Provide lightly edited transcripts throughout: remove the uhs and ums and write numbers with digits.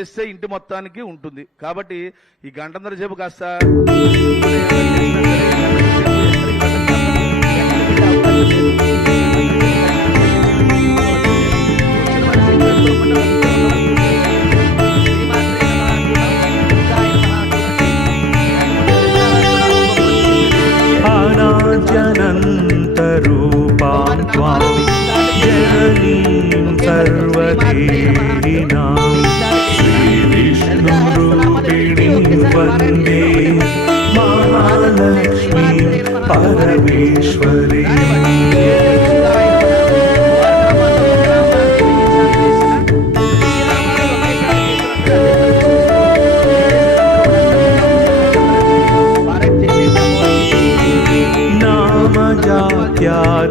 చేస్తే ఇంటి మొత్తానికి ఉంటుంది. కాబట్టి ఈ గంటన్నర సేపు కాస్త అనాద్యనంతరూపాం త్వాం జననీం సర్వదేహినాం శ్రీవిష్ణురూపిణీం వందే మహాలక్ష్మీం పరమేశ్వరీం.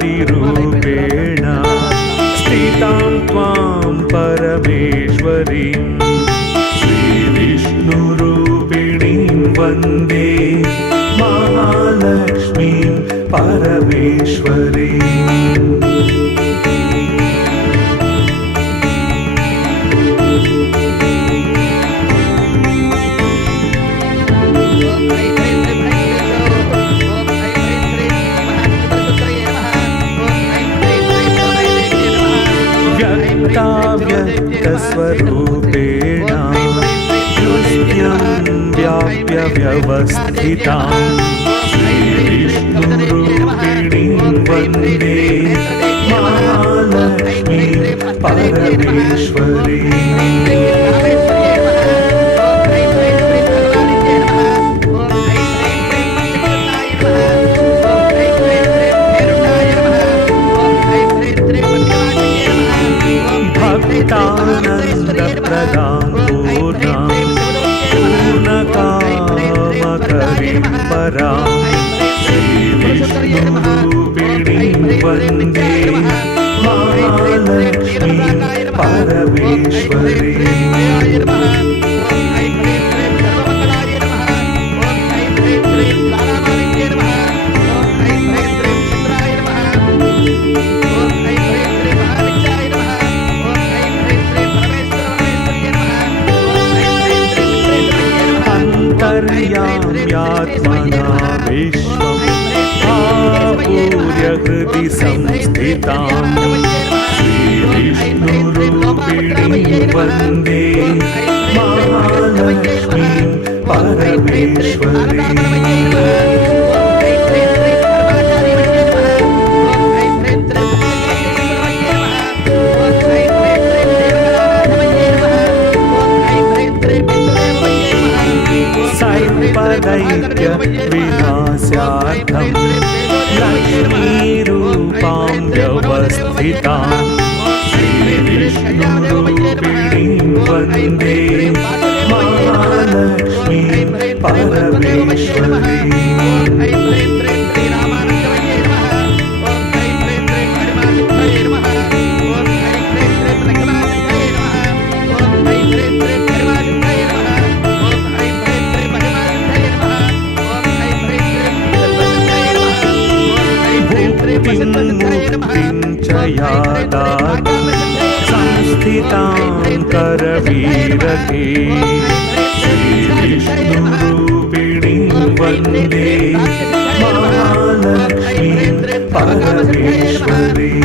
जात्यादिरूपेण स्थितां त्वां परमेश्वरीं श्रीविष्णुरूपिणीं वन्दे महालक्ष्मीं परमेश्वरीम्. व्यक्तस्वरूपेण हृदयं व्याप्य व्यवस्थितां श्रीविष्णुरूपिणीं वन्दे महालक्ष्मीं परमेश्वरीम्. भक्तानन्दप्रदां पूर्णां पूर्णकामकरीं परां श्रीविष्णुरूपिणीं वन्दे महालक्ष्मीं परमेश्वरीम्. यात्मना विश्वम् आपूर्य हृदि संस्थितां श्रीविष्णुरूपिणीं वन्दे महालक्ष्मीं परमेश्वरीम्. दैत्य विनाशार्थं लक्ष्मीरूपां व्यवस्थितां श्रीविष्णुरूपिणीं वन्दे महालक्ष्मीं परमेश्वरीम्. मुक्तिं च यादातुं संस्थितां करवीरके श्रीविष्णुरूपिणीं वन्दे महालक्ष्मीं परमेश्वरीम्.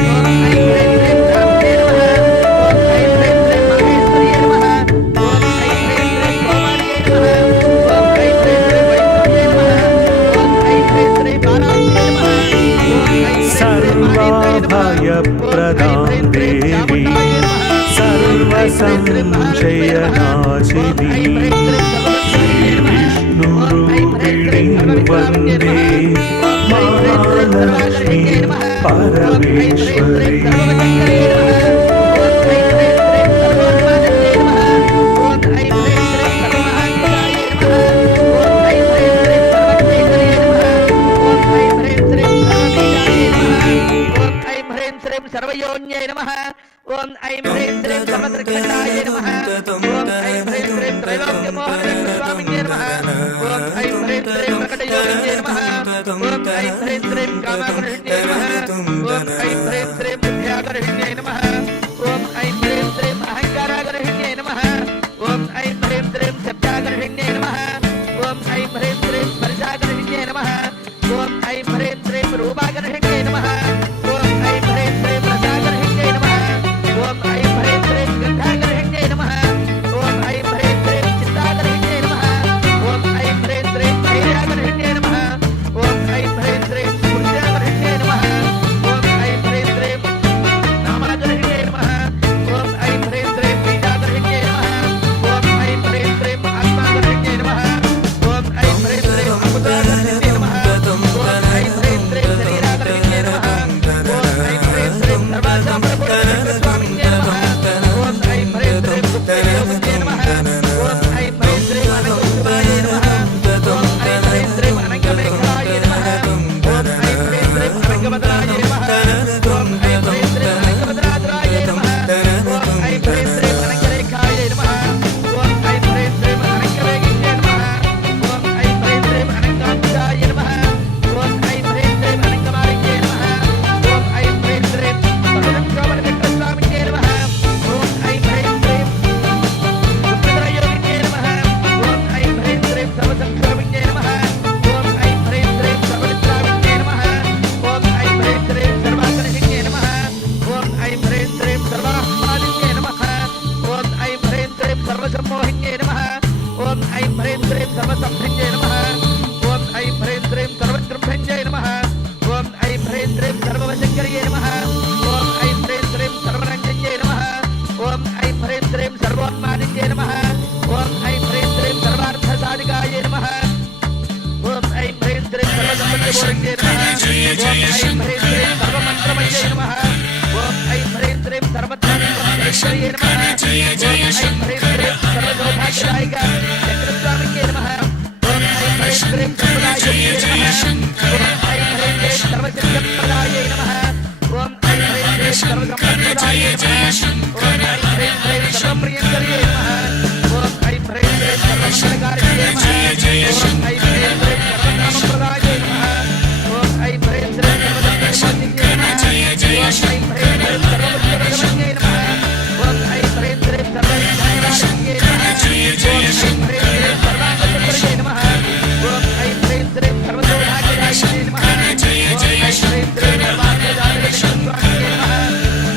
भयप्रदां देवी सर्वसंशयनाशिनी श्रीविष्णुरूपिणीं वन्दे महालक्ष्मीं परमेश्वरीम्. सर्वयोन्यै नमः. ओम ऐं ह्रीं श्रीं सर्वत्रखण्डाय नमः. ओम ऐं ह्रीं श्रीं त्रैलोक्यमोहनस्वामिन्यै नमः. ओम ऐं ह्रीं श्रीं प्रकटयोगिन्यै नमः. ओम ऐं ह्रीं श्रीं कामाकर्षिण्यै नमः. ओम ऐं ह्रीं श्रीं बुद्ध्याकर्षिण्यै नमः. ओम ऐं ह्रीं श्रीं अहङ्काराकर्षिण्यै नमः. ओम ఓం ఐం హ్రీం శ్రీం సర్వసంభ్యంజయ నమః ఓం ఐం హ్రీం శ్రీం సర్వద్రుభ్యంజయ నమః ఓం ఐం హ్రీం శ్రీం సర్వవశంకర్యై నమః ఓం ఐం హ్రీం శ్రీం సర్వరంజన్యై నమః ఓం ఐం హ్రీం శ్రీం సర్వోన్మాదిన్యై నమః ఓం ఐం హ్రీం శ్రీం సర్వార్థసాధికాయై నమః ఓం ఐం హ్రీం శ్రీం సర్వసంపత్తిపూర్ణ్యై నమః ఓం ఐం హ్రీం శ్రీం సర్వమంత్రమయ్యై నమః ఓం ఐం హ్రీం శ్రీం సర్వత్రాణిపత్రేశ్వర్యై నమః ఓం ఐం హ్రీం శ్రీం సర్వసౌభాగ్యదాయిక చక్రస్వామిన్యై నమః ఓం ఐం హ్రీం శ్రీం సర్వదాయన్యై నమః ఓం ఐం హ్రీం శ్రీం సర్వసిద్ధిప్రదాయై నమః ఓం ఐం హ్రీం శ్రీం సర్వసంపత్ప్రదాయై నమః ఓం ఐం హ్రీం శ్రీం సర్వప్రియంకర్యై నమః ఓం ఐం హ్రీం శ్రీం సర్వమంగళకారిణ్యై నమః ఓం ఐం హ్రీం శ్రీం సర్వకామప్రదాయై నమః ఓం ఐం హ్రీం శ్రీం సర్వదత్తవిమోచిన్యై నమః ఓం ఐం హ్రీం శ్రీం సర్వముఖ్యప్రదమన్యై నమః ఓం ఐం హ్రీం శ్రీం సర్వవిజ్ఞానరాశిన్యై నమః ఓం ఐం హ్రీం శ్రీం సర్వాంగసుందరయై నమః ఓం ఐం హ్రీం శ్రీం సర్వసౌభాగ్యదాయిన్యై నమః ఓం ఐం హ్రీం శ్రీం సర్వార్థసాధకస్వామిన్యై నమః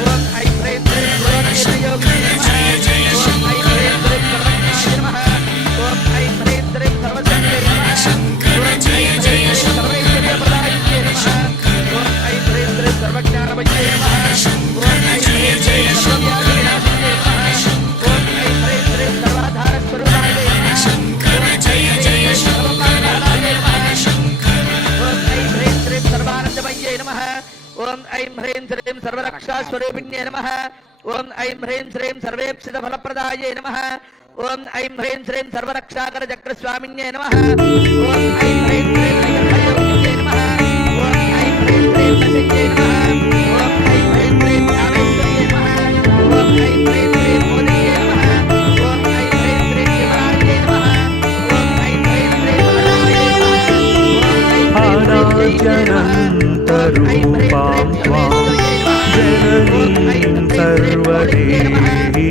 ఓం ఐం హ్రీం శ్రీం గురోర్నిర్యోగిన్యై నమః ఓం ఐం హ్రీం శ్రీం సర్వజ్ఞాయ నమః ఓం ఐం హ్రీం శ్రీం సర్వసంగై నమః ఓం ఐం హ్రీం శ్రీం సర్వైశ్వర్యప్రదాయిన్యై నమః ఓం ఐం హ్రీం శ్రీం సర్వజ్ఞానమయ్యై నమః ఓం ఐం హ్రీం శ్రీం సర్వవ్యాధివినాశిన్యై నమః ఓం ఐం హ్రీం శ్రీం సర్వాధారస్వరూపాయై నమః ఓం ఐం హ్రీం శ్రీం సర్వపాలనాయ నమః ఓం ఐం హ్రీం శ్రీం సర్వానందమయ్యై నమః ఓం ఐం హ్రీం శ్రీం సర్వరక్షాస్వరూపిణ్యై నమః ఓం ఐం హ్రీం శ్రీం సర్వేప్సితఫలప్రదాయై నమః ఓం ఐం హ్రీం శ్రీం సర్వరక్షాకరచక్రస్వామిన్యై నమః ఓం ఐం హ్రీం శ్రీం